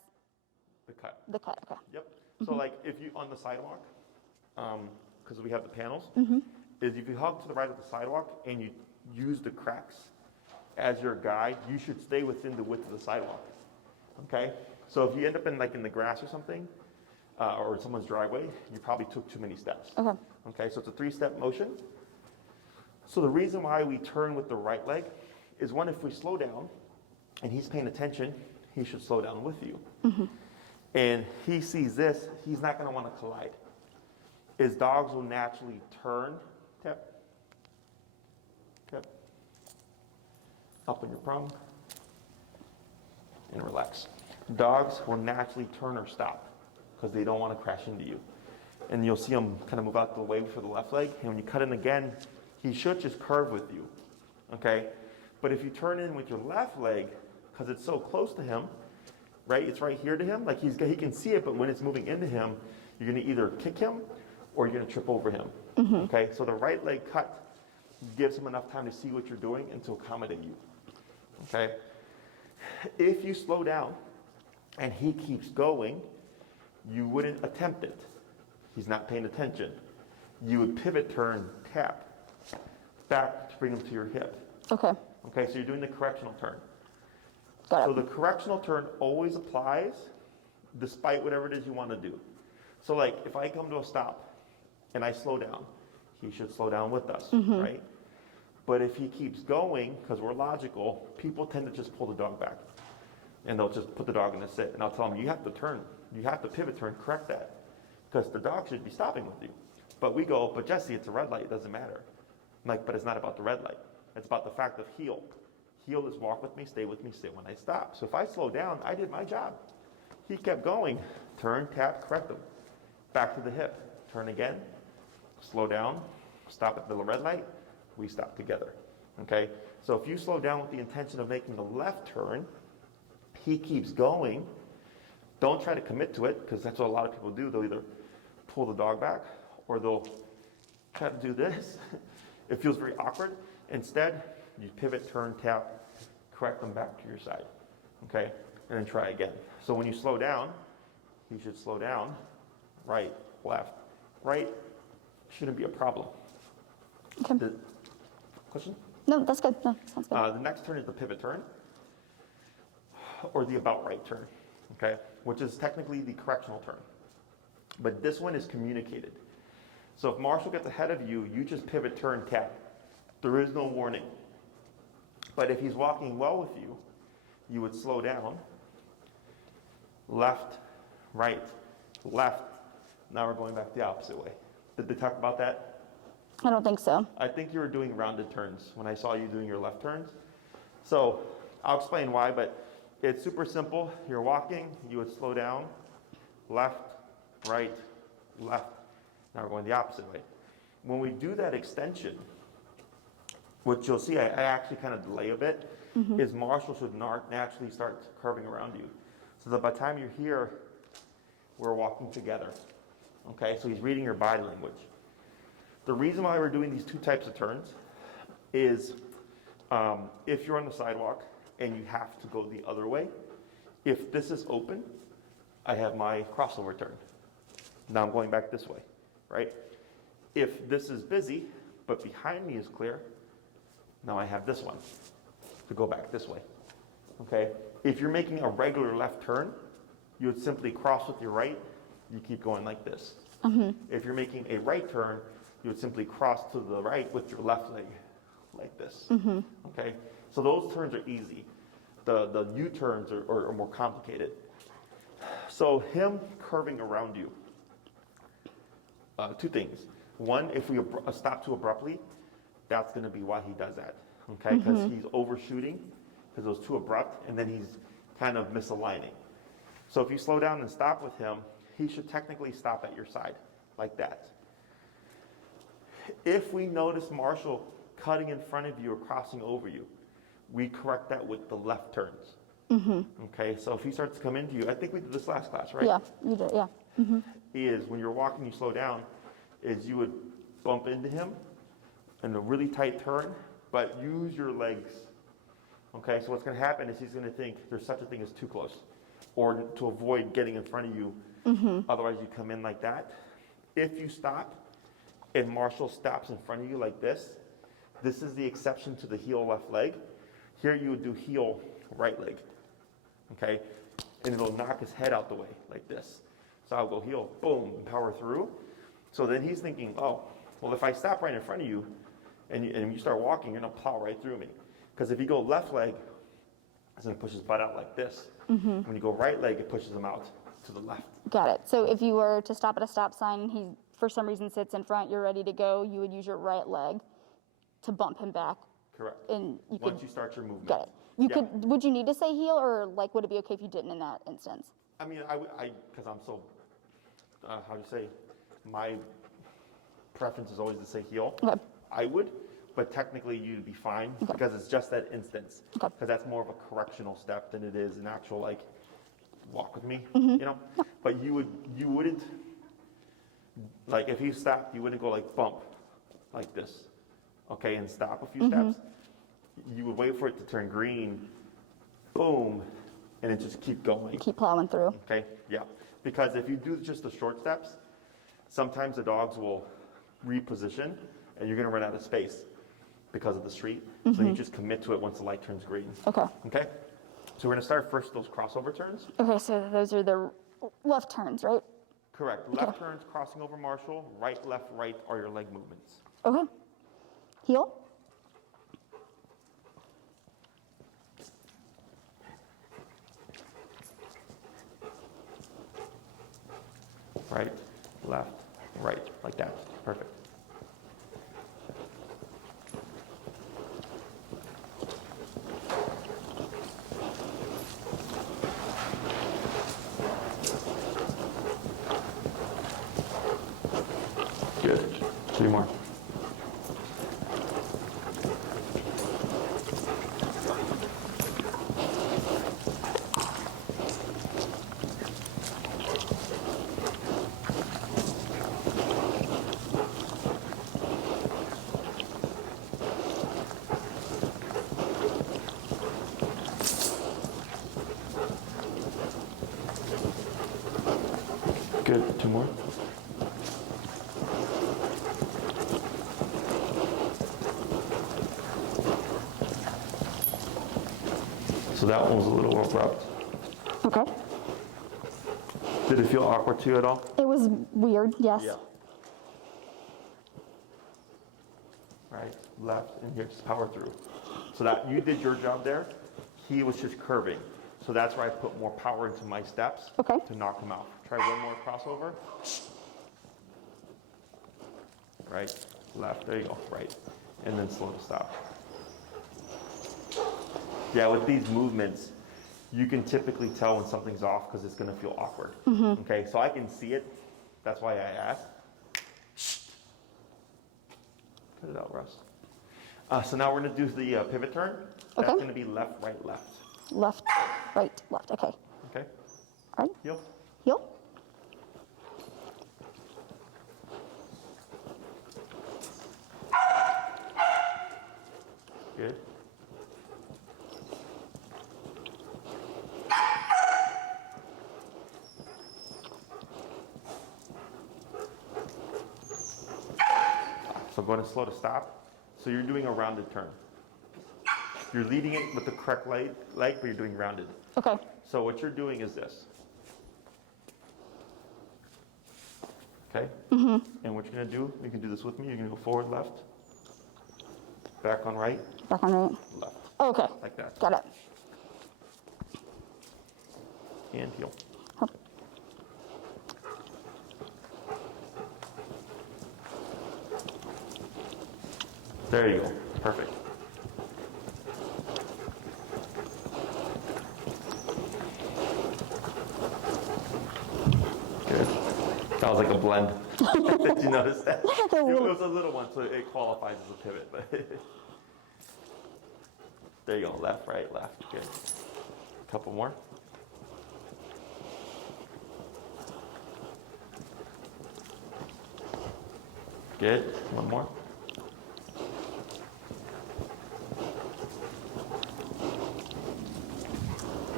the cut. the cut. Okay. Yep. So like if you on the sidewalk, because we have the panels, is if you hug to the right of the sidewalk and you use the cracks as your guide, you should stay within the width of the sidewalk. Okay. So if you end up in like in the grass or something, or someone's driveway, you probably took too many steps. Okay. Okay. So it's a 3-step motion. So the reason why we turn with the right leg is one, if we slow down and he's paying attention, he should slow down with you. And he sees this, he's not going to want to collide. His dogs will naturally turn, tap, tap, up on your prong, and relax. Dogs will naturally turn or stop because they don't want to crash into you. And you'll see him kind of move out the way for the left leg, and when you cut in again, he should just curve with you, okay? But if you turn in with your left leg, because it's so close to him, right? It's right here to him. Like he can see it, but when it's moving into him, you're going to either kick him or you're going to trip over him, okay? So the right leg cut gives him enough time to see what you're doing and to accommodate you, okay? If you slow down and he keeps going, you wouldn't attempt it. He's not paying attention. You would pivot, turn, tap, back to bring him to your hip. Okay. Okay, so you're doing the correctional turn. Got So it. the correctional turn always applies despite whatever it is you want to do. So like if I come to a stop and I slow down, he should slow down with us, right? But if he keeps going, because we're logical, people tend to just pull the dog back. And they'll just put the dog in a sit. And I'll tell them, you have to turn. You have to pivot turn, correct that. Because the dog should be stopping with you. But we go, but Jesse, it's a red light. It doesn't matter. I'm like, but it's not about the red light. It's about the fact of heel. Heel is walk with me, stay when I stop. So if I slow down, I did my job. He kept going. Turn, tap, correct him. Back to the hip. Turn again. Slow down. Stop at the red light. We stop together. Okay? So if you slow down with the intention of making the left turn, he keeps going. Don't try to commit to it, because that's what a lot of people do. They'll either pull the dog back or they'll try to do this. It feels very awkward. Instead, you pivot, turn, tap, correct them back to your side. Okay? And then try again. So when you slow down, you should slow down. Right, left, right, shouldn't be a problem. Okay. Question? No, that's good. No, sounds good. The next turn is the pivot turn, or the about right turn, okay? Which is technically the correctional turn. But this one is communicated. So if Marshall gets ahead of you, you just pivot turn tap. There is no warning. But if he's walking well with you, you would slow down, left, right, left. Now we're going back the opposite way. Did they talk about that? I don't think so. I think you were doing rounded turns when I saw you doing your left turns. So I'll explain why, but it's super simple. You're walking, you would slow down, left, right, left. Now we're going the opposite way. When we do that extension, what you'll see, I actually kind of delay a bit, is Marshall should naturally start curving around you. So that by the time you're here, we're walking together. Okay, so he's reading your body language. The reason why we're doing these two types of turns is if you're on the sidewalk and you have to go the other way, if this is open, I have my crossover turn. Now I'm going back this way, right? If this is busy, but behind me is clear, now I have this one to go back this way, okay? If you're making a regular left turn, you would simply cross with your right, you keep going like this. If you're making a right turn, you would simply cross to the right with your left leg, like this, okay? So those turns are easy. The U-turns are more complicated. So him curving around you, two things. One, if we stop too abruptly, that's going to be why he does that, okay? Because he's overshooting, because it was too abrupt, and then he's kind of misaligning. So if you slow down and stop with him, he should technically stop at your side, like that. If we notice Marshall cutting in front of you or crossing over you, we correct that with the left turns. Okay, so if he starts to come into you, I think we did this last class, right? Yeah, you did, yeah. Is when you're walking, you slow down, is you would bump into him in a really tight turn, but use your legs. Okay, so what's going to happen is he's going to think there's such a thing as too close, or to avoid getting in front of you. Otherwise, you come in like that. If you stop and Marshall stops in front of you like this is the exception to the heel left leg. Here you would do heel right leg, okay? And it'll knock his head out the way like this. So I'll go heel, boom, and power through. So then he's thinking, oh, well, if I stop right in front of you and you start walking, you're going to plow right through me. Because if you go left leg, it's going to push his butt out like this. When you go right leg, it pushes him out to the left. Got it. So if you were to stop at a stop sign, he for some reason sits in front, you're ready to go, you would use your right leg to bump him back. Correct. And you Once could you start your movement. get it. You could. Would you need to say heel, or like would it be okay if you didn't in that instance? I mean, because I'm so, how do you say, my preference is always to say heel. Okay. I would, but technically you'd be fine because it's just that instance. Okay. Because that's more of a correctional step than it is an actual like walk with me, you know. But you wouldn't like if you stopped, you wouldn't go like bump like this, okay, and stop a few steps. You would wait for it to turn green, boom, and then just keep going. Keep plowing through. Okay, yeah. Because if you do just the short steps, sometimes the dogs will reposition and you're going to run out of space because of the street. So you just commit to it once the light turns green. Okay. Okay? So we're going to start first those crossover turns. Okay, so those are the left turns, right? Correct. Left turns, crossing over Marshall. Right, left, right are your leg movements. Okay. Heel. Right, left, right, like that. Perfect. Good. 3 more. Good. 2 more. So that one was a little abrupt. Okay. Did it feel awkward to you at all? It was weird, yes. Yeah. Right, left, and here, just power through. So that you did your job there. He was just curving. So that's where I put more power into my steps Okay. to knock him out. Try one more crossover. Right, left, there you go, right. And then slow to stop. Yeah, with these movements, you can typically tell when something's off because it's gonna feel awkward. Okay, so I can see it. That's why I asked. Cut it out, Russ. So now we're gonna do the pivot turn. That's Okay. gonna be left, right, left. Left, right, left. Okay. Okay, All right. heel. Heel. Good. So going to slow to stop. So you're doing a rounded turn. You're leading it with the correct leg, but you're doing rounded. Okay. So what you're doing is this. Okay? And what you're going to do, you can do this with me. You're going to go forward, left, back on right, Back on right. left, Oh, okay. like that. Got it. And heel. Oh. There you go. Perfect. Good. That was like a blend. Did you notice that? It was a little one, so it qualifies as a pivot. But there you go. Left, right, left. Good. A couple more. Good. One more.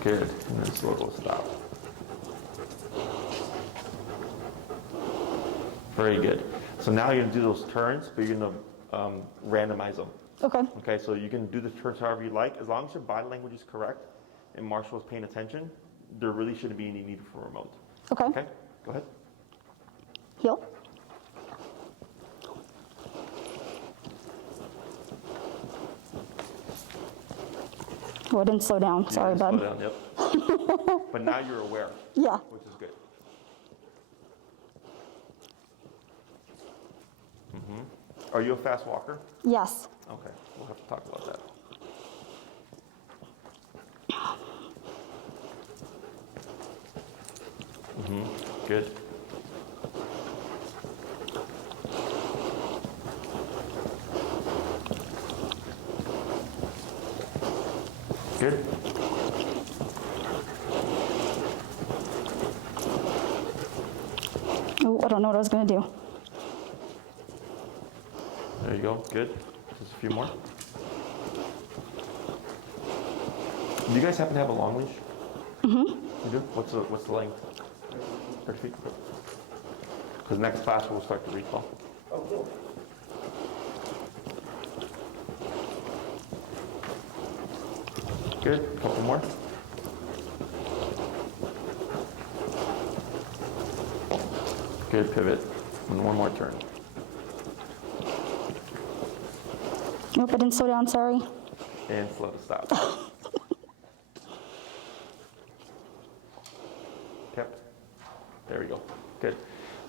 Good. And then slow to stop. Very good. So now you're going to do those turns, but you're going to randomize them. Okay. Okay, so you can do the turns however you like. As long as your body language is correct and Marshall is paying attention, there really shouldn't be any need for a remote. Okay. Okay, go ahead. Heel. Oh, I didn't slow down. Sorry, Yeah, bud. slow down, yep. But now you're aware, Yeah. which is good. Are you a fast walker? Yes. Okay, we'll have to talk about that. Good. Good. Oh, I don't know what I was going to do. There you go. Good. Just a few more. Do you guys happen to have a long leash? You do? What's the length? 30 feet? Because next class we'll start the recall. Oh, cool. Good. Couple more. Good pivot. And one more turn. Nope, I didn't slow down. Sorry. And slow to stop. Kept. There we go. Good.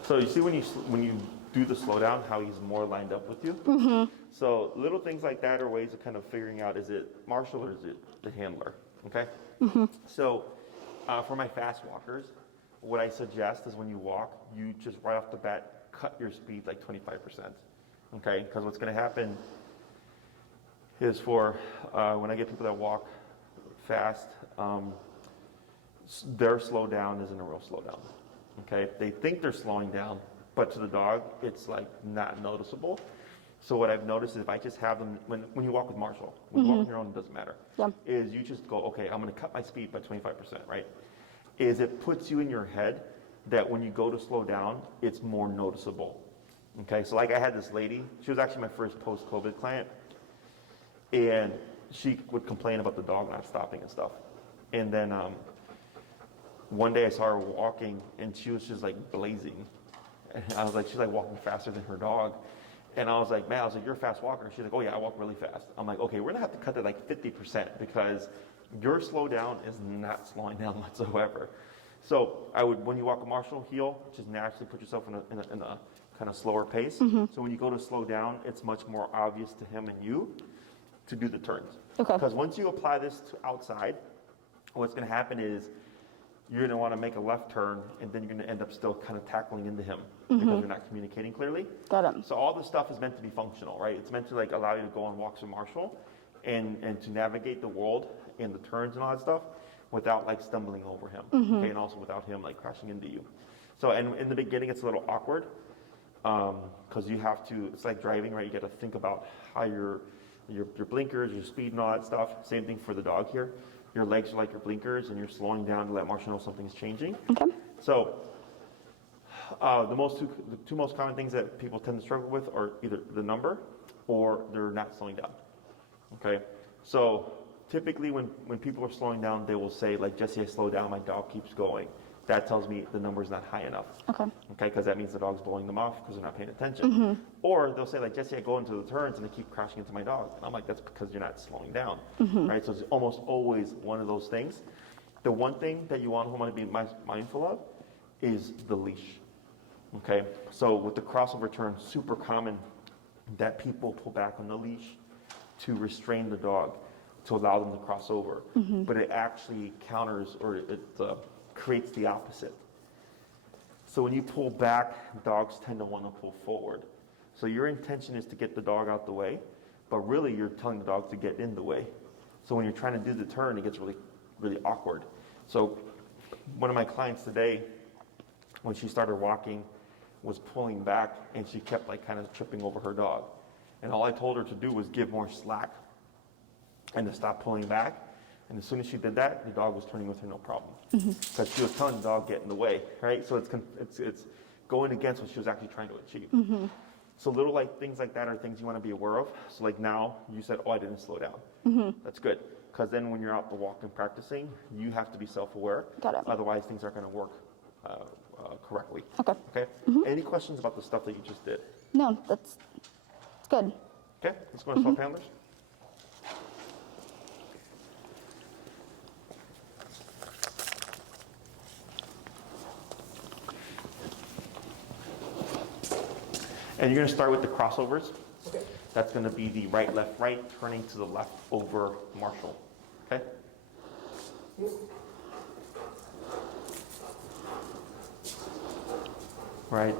So you see when you do the slowdown, how he's more lined up with you? So little things like that are ways of kind of figuring out, is it Marshall or is it the handler? Okay? So for my fast walkers, what I suggest is when you walk, you just right off the bat, cut your speed like 25%. Okay? Because what's going to happen is when I get people that walk fast, their slow down isn't a real slow down. Okay? They think they're slowing down, but to the dog, it's like not noticeable. So what I've noticed is if I just have them, when you walk with Marshall, when you walk on your own, it doesn't matter, Yeah. is you just go, okay, I'm going to cut my speed by 25%, right? Is it puts you in your head that when you go to slow down, it's more noticeable. Okay, so like I had this lady, she was actually my first post-COVID client, and she would complain about the dog not stopping and stuff. And then one day I saw her walking, and she was just like blazing. And I was like, she's like walking faster than her dog. And I was like, man, you're a fast walker. She's like, oh yeah, I walk really fast. I'm like, okay, we're gonna have to cut that like 50% because your slow down is not slowing down whatsoever. So I would, when you walk a martial, heel, just naturally put yourself in a kind of slower pace. So when you go to slow down, it's much more obvious to him and you to do the turns. Okay. Because once you apply this to outside, what's going to happen is you're going to want to make a left turn, and then you're going to end up still kind of tackling into him because you're not communicating clearly. Got it. So all this stuff is meant to be functional, right? It's meant to like allow you to go on walks with martial and to navigate the world and the turns and all that stuff without like stumbling over him, okay, and also without him like crashing into you. So and in the beginning it's a little awkward because you have to. It's like driving, right? You got to think about how your blinkers, your speed, and all that stuff. Same thing for the dog here. Your legs are like your blinkers, and you're slowing down to let Marshall know something's changing. Okay. So the two most common things that people tend to struggle with are either the number or they're not slowing down. Okay. So typically when people are slowing down, they will say like, Jesse, I slow down, my dog keeps going. That tells me the number is not high enough. Okay. Okay, because that means the dog's blowing them off because they're not paying attention. Or they'll say like, Jesse, I go into the turns and I keep crashing into my dog. And I'm like, that's because you're not slowing down, right? So it's almost always one of those things. The one thing that you want to be mindful of is the leash. Okay, so with the crossover turn, super common that people pull back on the leash to restrain the dog, to allow them to cross over. But it actually counters, or it creates the opposite. So when you pull back, dogs tend to want to pull forward. So your intention is to get the dog out the way, but really you're telling the dog to get in the way. So when you're trying to do the turn, it gets really, really awkward. So one of my clients today, when she started walking, was pulling back, and she kept like kind of tripping over her dog. And all I told her to do was give more slack and to stop pulling back. And as soon as she did that, the dog was turning with her no problem. Because she was telling the dog, get in the way, right? So it's going against what she was actually trying to achieve. So little like things like that are things you want to be aware of. So like now, you said, oh, I didn't slow down. That's good. Because then when you're out the walk and practicing, you have to be self-aware. Got it. Otherwise, things aren't going to work correctly. Okay. Okay? Any questions about the stuff that you just did? No, it's good. Okay, let's go to self-handlers. And you're going to start with the crossovers. Okay. That's going to be the right, left, right, turning to the left over Marshall. Okay? Right,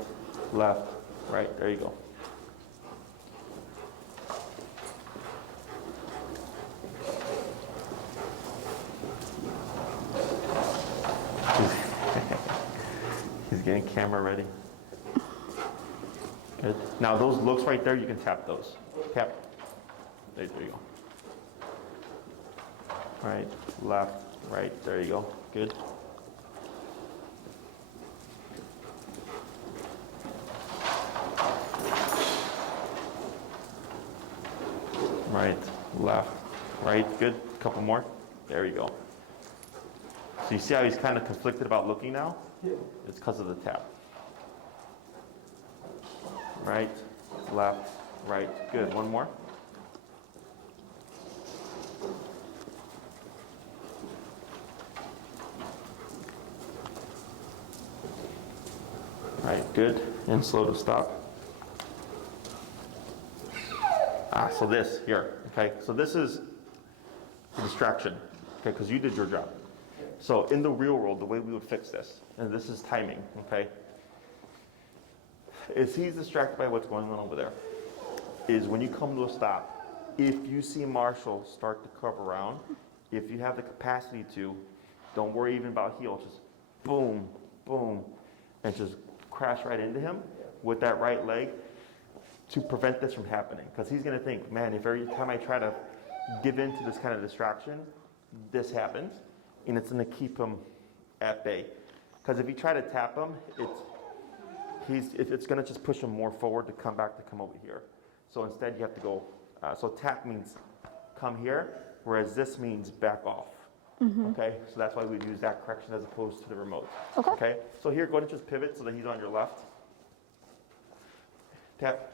left, right. There you go. He's getting camera ready. Good. Now those looks right there, you can tap those. Tap. There you go. Right, left, right. There you go. Good. Right, left, right. Good. A couple more. There you go. So you see how he's kind of conflicted about looking now? Yeah. It's because of the tap. Right, left, right. Good. One more. Right, good. And slow to stop. So this here, okay? So this is a distraction, okay? Because you did your job. So in the real world, the way we would fix this, and this is timing, okay? Is he's distracted by what's going on over there. Is when you come to a stop, if you see Marshall start to curve around, if you have the capacity to, don't worry even about heel, just boom, boom, and just crash right into him with that right leg to prevent this from happening. Because he's going to think, man, if every time I try to give in to this kind of distraction, this happens, and it's going to keep him at bay. Because if you try to tap him, it's going to just push him more forward to come over here. So instead you have to go, so tap means come here, whereas this means back off. Okay, so that's why we'd use that correction as opposed to the remote. Okay. So here, go ahead and just pivot so that he's on your left. Tap.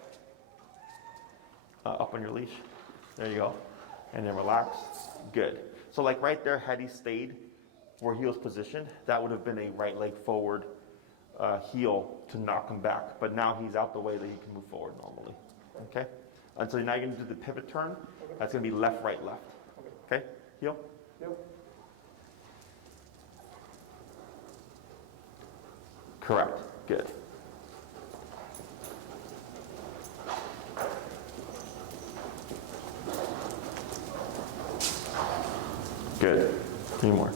Up on your leash. There you go. And then relax. Good. So like right there, had he stayed where he was positioned, that would have been a right leg forward heel to knock him back. But now he's out the way that he can move forward normally. Okay? And so now you're going to do the pivot turn. That's going to be left, right, left. Okay? Heel. Yep. Correct. Good. Good. 3 more.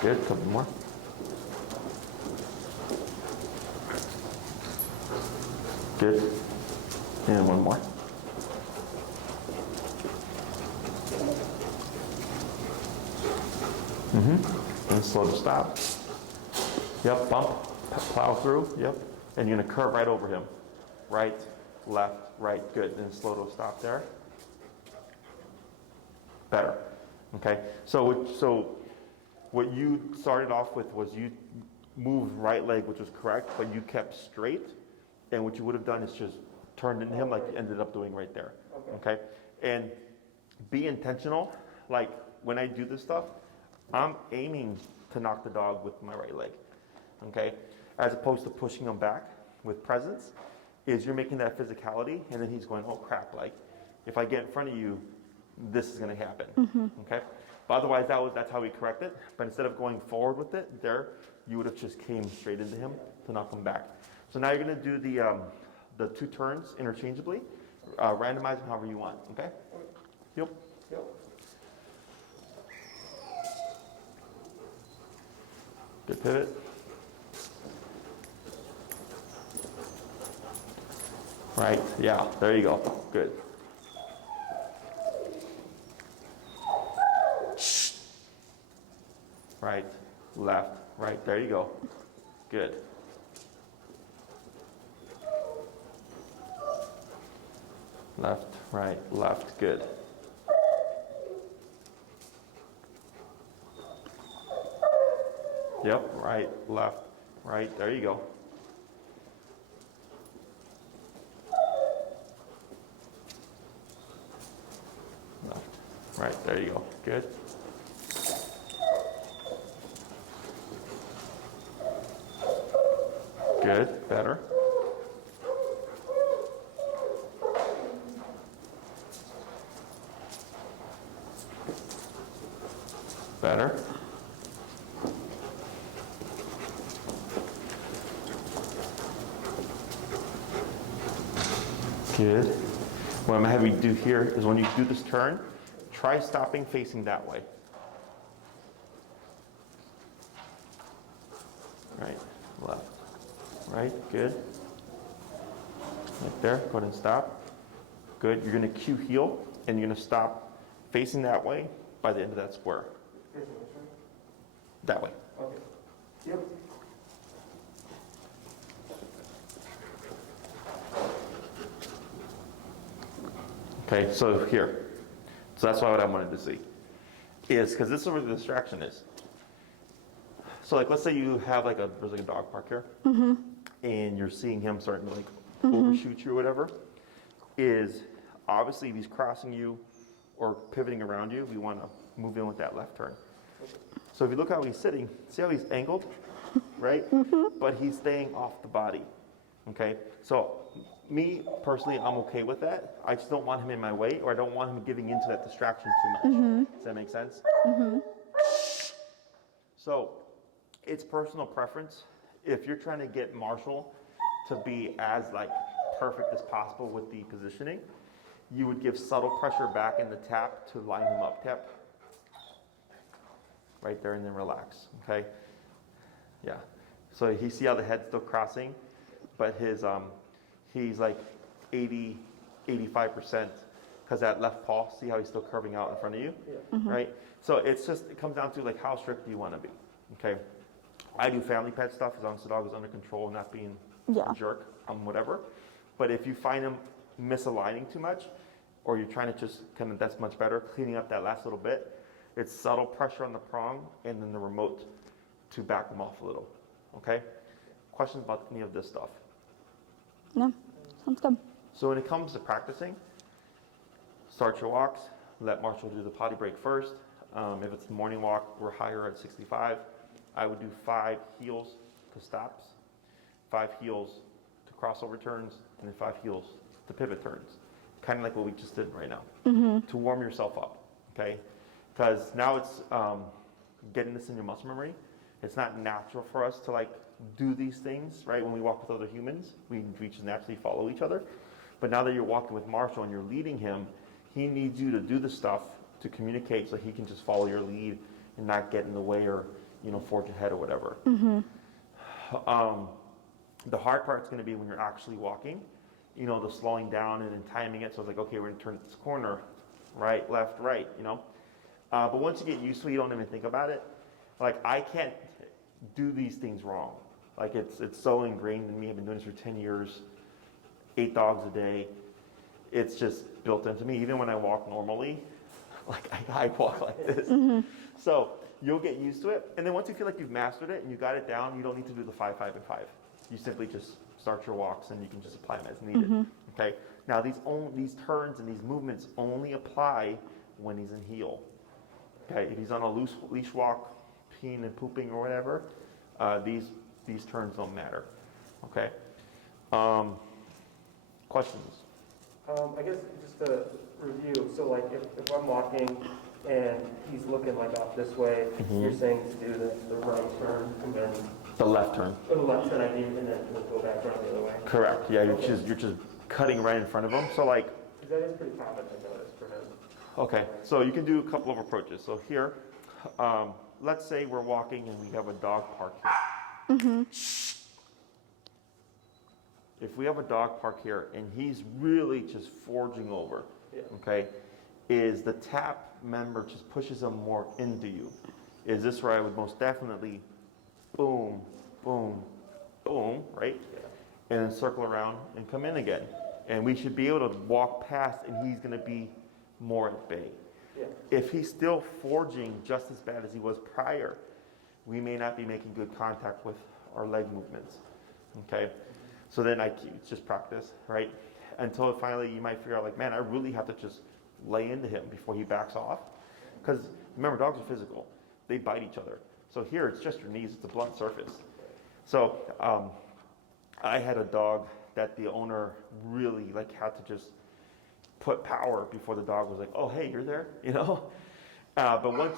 Good. Couple more. Good. And 1 more. And slow to stop. Yep, bump, plow through, yep. And you're gonna curve right over him. Right, left, right, good. Then slow to stop there. Better, okay? So what you started off with was you moved right leg, which was correct, but you kept straight. And what you would have done is just turned into him like you ended up doing right there, okay? And be intentional, like when I do this stuff, I'm aiming to knock the dog with my right leg, okay? As opposed to pushing him back with presence, is you're making that physicality, and then he's going, oh crap, like, if I get in front of you, this is gonna happen, okay? But otherwise, that's how we correct it. But instead of going forward with it, there, you would have just came straight into him to knock him back. So now you're gonna do the 2 turns interchangeably, randomize them however you want, okay? Yep. Yep. Good pivot. Right, yeah, there you go, good. Right, left, right, there you go, good. Left, right, left, good. Yep, right, left, right, there you go. Left, right, there you go, good. Good, better. Better. Good. What I'm going to have you do here is when you do this turn, try stopping facing that way. Right, left, right, good. Right there, go ahead and stop. Good, you're going to cue heel, and you're going to stop facing that way by the end of that square. Facing this way? That way. Okay. Yep. Okay, so here. So that's what I wanted to see. Is, because this is where the distraction is. So like, let's say you have like there's like a dog park here, and you're seeing him starting to like overshoot you or whatever, is obviously if he's crossing you or pivoting around you, we want to move in with that left turn. So if you look how he's sitting, see how he's angled, right? But he's staying off the body, okay? So me, personally, I'm okay with that. I just don't want him in my way, or I don't want him giving into that distraction too much. Does that make sense? So it's personal preference. If you're trying to get Marshall to be as like perfect as possible with the positioning, you would give subtle pressure back in the tap to line him up. Tap. Right there, and then relax, okay? Yeah. So you see how the head's still crossing, but his he's like 80, 85%, because that left paw, see how he's still curving out in front of you, right? So it comes down to like how strict do you want to be, okay? I do family pet stuff as long as the dog is under control and not being Yeah. a jerk, whatever. But if you find them misaligning too much, or you're trying to just kind of, that's much better, cleaning up that last little bit, it's subtle pressure on the prong and then the remote to back them off a little, okay? Questions about any of this stuff? No, sounds good. So when it comes to practicing, start your walks, let Marshall do the potty break first. If it's the morning walk, we're higher at 65. I would do 5 heels to stops, 5 heels to crossover turns, and then 5 heels to pivot turns. Kind of like what we just did right now, to warm yourself up, okay? Because now it's getting this in your muscle memory. It's not natural for us to like do these things, right? When we walk with other humans, we just naturally follow each other. But now that you're walking with Marshall and you're leading him, he needs you to do the stuff to communicate so he can just follow your lead and not get in the way or, you know, forge ahead or whatever. The hard part's going to be when you're actually walking, you know, the slowing down and then timing it. So it's like, okay, we're going to turn this corner, right, left, right, you know. But once you get used to it, you don't even think about it. Like, I can't do these things wrong. Like, it's so ingrained in me. I've been doing this for 10 years, 8 dogs a day. It's just built into me. Even when I walk normally, like, I walk like this. So you'll get used to it. And then once you feel like you've mastered it and you got it down, you don't need to do the 5, 5, and 5. You simply just start your walks and you can just apply them as needed. Okay. Now these turns and these movements only apply when he's in heel. Okay. If he's on a loose leash walk, peeing and pooping or whatever, these turns don't matter. Okay. Questions? I guess just to review, so like if I'm walking and he's looking like off this way, you're saying to do the right turn and then The left turn. or the left turn, I mean, and then go back around the other way. Correct. Yeah. You're just cutting right in front of him. So like. Because that is pretty common, I noticed, for him. Okay, so you can do a couple of approaches. So here, let's say we're walking and we have a dog park here. If we have a dog park here and he's really just forging over, okay, is the tap member just pushes him more into you? Is this where I would most definitely boom, boom, boom, right? And then circle around and come in again. And we should be able to walk past and he's going to be more at bay. If he's still forging just as bad as he was prior, we may not be making good contact with our leg movements. Okay? So then it's just practice, right? Until finally you might figure out like, man, I really have to just lay into him before he backs off. Because remember, dogs are physical. They bite each other. So here it's just your knees. It's a blunt surface. So I had a dog that the owner really like had to just put power before the dog was like, oh, hey, you're there, you know? But once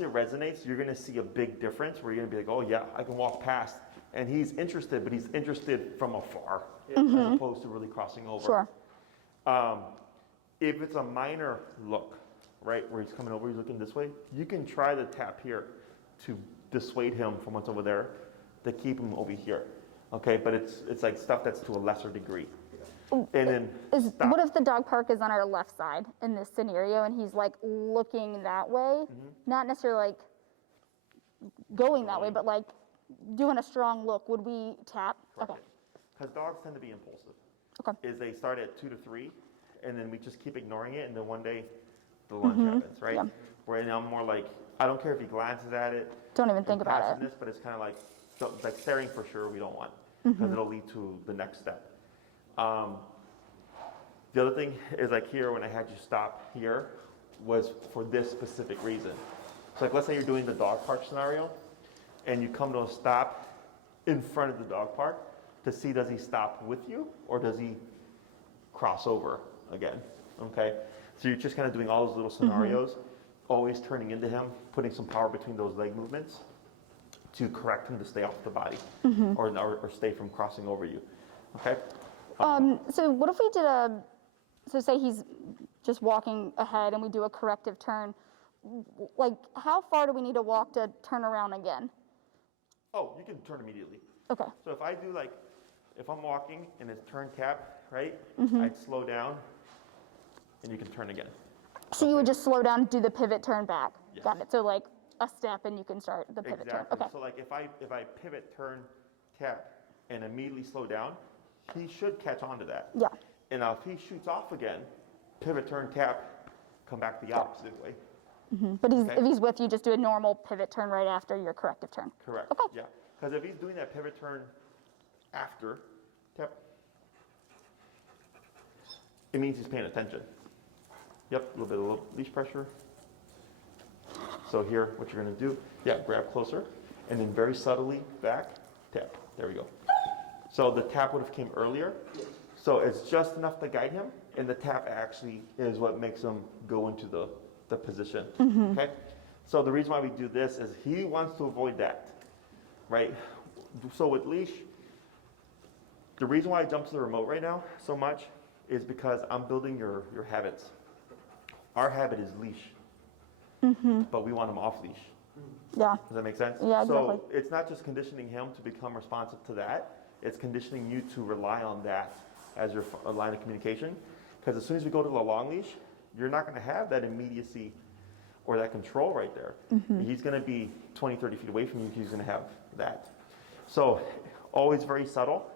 it resonates, you're gonna see a big difference where you're gonna be like, oh yeah, I can walk past. And he's interested, but he's interested from afar as opposed to really crossing over. Sure. If it's a minor look, right, where he's coming over, he's looking this way, you can try the tap here to dissuade him from what's over there to keep him over here. Okay, but it's like stuff that's to a lesser degree. And then What if the dog park is on our left side in this scenario and he's like looking that way? Not necessarily like going that way, but like doing a strong look. Would we tap? Okay. Because dogs tend to be impulsive. Okay. Is they start at 2 to 3, and then we just keep ignoring it, and then one day the lunch happens, right? Yeah. Where now I'm more like, I don't care if he glances at it. Don't even think about it. Passiveness, but it's kind of like staring for sure we don't want, because it'll lead to the next step. The other thing is like here, when I had you stop here, was for this specific reason. So like, let's say you're doing the dog park scenario, and you come to a stop in front of the dog park to see, does he stop with you or does he cross over again? Okay, so you're just kind of doing all those little scenarios, always turning into him, putting some power between those leg movements to correct him to stay off the body or stay from crossing over you. Okay. So what if we did so say he's just walking ahead and we do a corrective turn. Like, how far do we need to walk to turn around again? Oh, you can turn immediately. Okay. So if I do if I'm walking and it's turn tap, right? I'd slow down and you can turn again. So you would just slow down, do the pivot turn back. Yes. Got it. So like a step and you can start the pivot Exactly. turn. Okay. So like if I pivot, turn, tap, and immediately slow down, he should catch on to that. Yeah. And now if he shoots off again, pivot, turn, tap, come back the opposite way. But Okay. if he's with you, just do a normal pivot turn right after your corrective turn. Correct. Okay. Yeah. Because if he's doing that pivot turn after, tap, it means he's paying attention. Yep, a little leash pressure. So here, what you're going to do, yeah, grab closer, and then very subtly back, tap. There we go. So the tap would have came earlier. So it's just enough to guide him, and the tap actually is what makes him go into the position. Okay? So the reason why we do this is he wants to avoid that, right? So with leash, the reason why I jump to the remote right now so much is because I'm building your habits. Our habit is leash, but we want him off leash. Yeah. Does that make sense? Yeah, So exactly. it's not just conditioning him to become responsive to that, it's conditioning you to rely on that as your line of communication. Because as soon as we go to the long leash, you're not going to have that immediacy or that control right there. He's going to be 20, 30 feet away from you, he's going to have that. So always very subtle,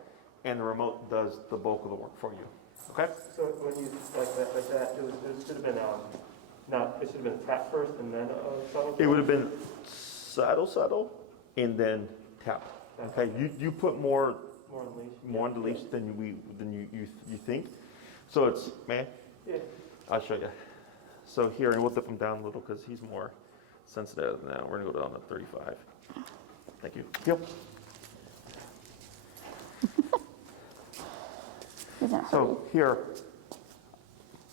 and the remote does the bulk of the work for you. Okay? So when you like that, it should have been it should have been tap first and then a subtle. It would have been subtle, and then tap. Okay? You put more more on leash. on the leash than you think. So it's, man, Yeah. I'll show you. So here, and we'll dip him down a little because he's more sensitive now. We're gonna go down to 35. Thank you. Yep. He's in a hurry. So here,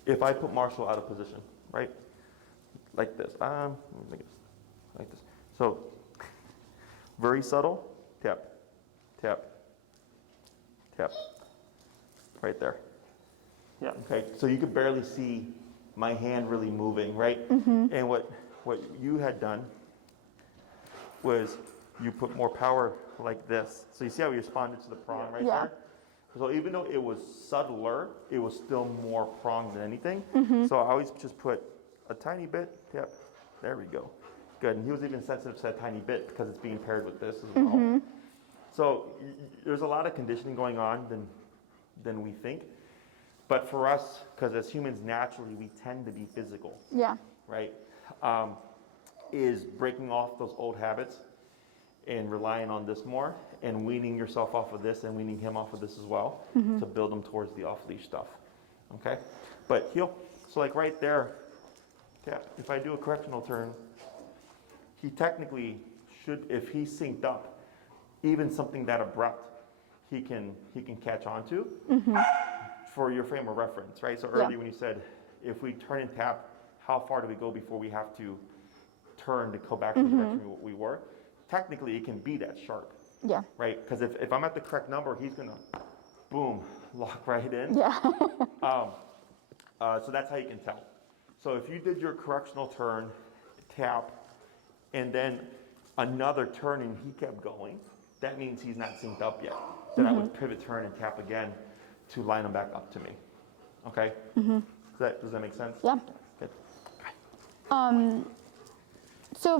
if I put Marshall out of position, right, like this, let me make it like this. So very subtle, tap, tap, tap, right there. Yeah. Okay, so you could barely see my hand really moving, right? And what you had done was you put more power like this. So you see how we responded to the prong right Yeah. there? So even though it was subtler, it was still more prong than anything. So I always just put a tiny bit, yep, there we go. Good, and he was even sensitive to that tiny bit because it's being paired with this as well. So there's a lot of conditioning going on than we think. But for us, because as humans naturally, we tend to be physical, Yeah. right? Is breaking off those old habits and relying on this more and weaning yourself off of this and weaning him off of this as well to build him towards the off-leash stuff, okay? But heel, so like right there, yeah, if I do a correctional turn, he technically should, if he's synced up, even something that abrupt, he can catch on to. For your frame of reference, right? So Yeah. earlier when you said, if we turn and tap, how far do we go before we have to turn to go back to the direction we were? Technically, it can be that sharp, Yeah. right? Because if I'm at the correct number, he's gonna, boom, lock right in. Yeah. So that's how you can tell. So if you did your correctional turn, tap, and then another turn and he kept going, that means he's not synced up yet. Then I would pivot, turn, and tap again to line them back up to me. Okay? Does that make sense? Yeah. Good. So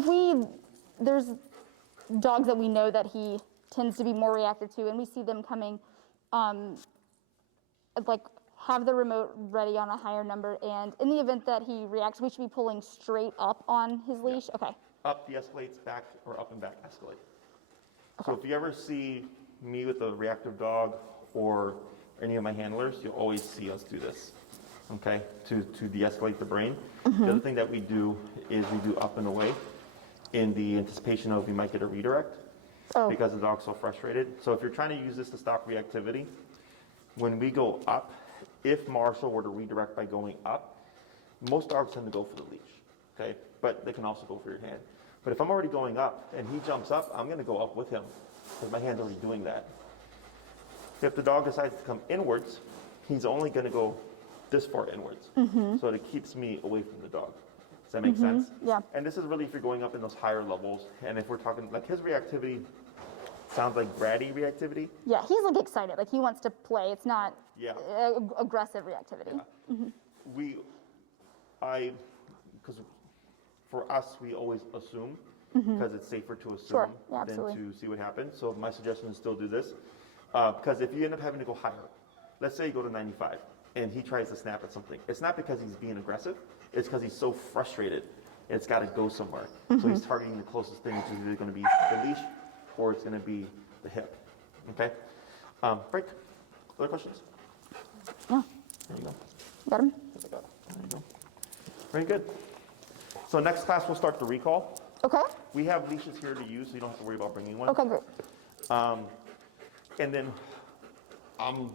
there's dogs that we know that he tends to be more reactive to, and we see them coming, like have the remote ready on a higher number, and in the event that he reacts, we should be pulling straight up on his leash. Okay. Up de-escalates, back or up and back escalate. So if you ever see me with a reactive dog or any of my handlers, you'll always see us do this, okay, to de-escalate the brain. The other thing that we do is we do up and away in the anticipation of we might get a redirect because the dog's so frustrated. So if you're trying to use this to stop reactivity, when we go up, if Marshall were to redirect by going up, most dogs tend to go for the leash, okay, but they can also go for your hand. But if I'm already going up and he jumps up, I'm going to go up with him because my hand's already doing that. If the dog decides to come inwards, he's only going to go this far inwards. So it keeps me away from the dog. Does that make sense? Yeah. And this is really if you're going up in those higher levels. And if we're talking, like his reactivity sounds like bratty reactivity. Yeah, he's like excited, like he wants to play. It's not Yeah. aggressive reactivity. Because for us, we always assume because it's safer to assume Sure. Yeah, than absolutely. to see what happens. So my suggestion is still do this, because if you end up having to go higher, let's say you go to 95 and he tries to snap at something, it's not because he's being aggressive, it's because he's so frustrated. It's got to go somewhere. So he's targeting the closest thing, which is either going to be the leash or it's going to be the hip. Okay? Break. Other questions? Yeah. There you go. Got him? There you go. Very good. So next class we'll start the recall. Okay. We have leashes here to use, so you don't have to worry about bringing one. Okay, great. And then, I don't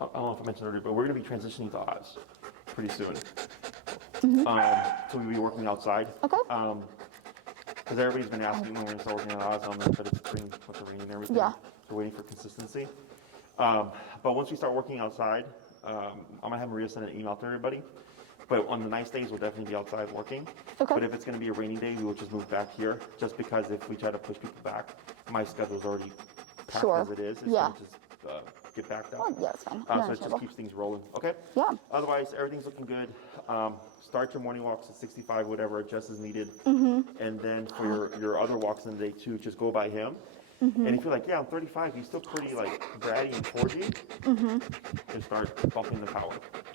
know if I mentioned earlier, but we're going to be transitioning to Oz pretty soon. So we'll be working outside. Okay. Because everybody's been asking when we're going to start working on Oz, but it's been with the rain and everything. Yeah. So we're waiting for consistency. But once we start working outside, I'm going to have Maria send an email to everybody. But on the nice days, we'll definitely be outside working. Okay. But if it's going to be a rainy day, we will just move back here, just because if we try to push people back, my schedule's already packed Sure. as it is. It's Yeah. going to just get backed up. Oh, yeah, it's fine. So it just Understandable. keeps things rolling. Okay? Yeah. Otherwise, everything's looking good. Start your morning walks at 65, whatever, just as needed. And then for your other walks in the day too, just go by him. And if you're like, yeah, I'm 35, he's still pretty like bratty and forgy, and start bumping the power.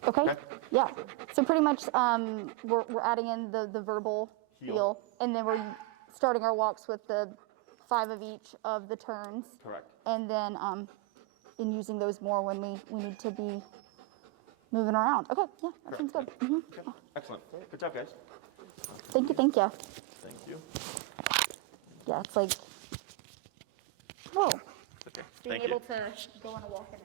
Okay. Okay. Yeah. So pretty much we're adding in the verbal Heel. heel, and then we're starting our walks with the 5 of each of the turns, Correct. and then in using those more when we need to be moving around. Okay. Yeah, that sounds good. Okay. Excellent. Good job, guys. Thank you. Thank you. Thank you. Yeah, it's like, whoa. Okay. Being Thank you. able to go on a walk and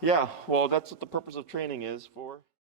Yeah, well, that's what the purpose of training is for.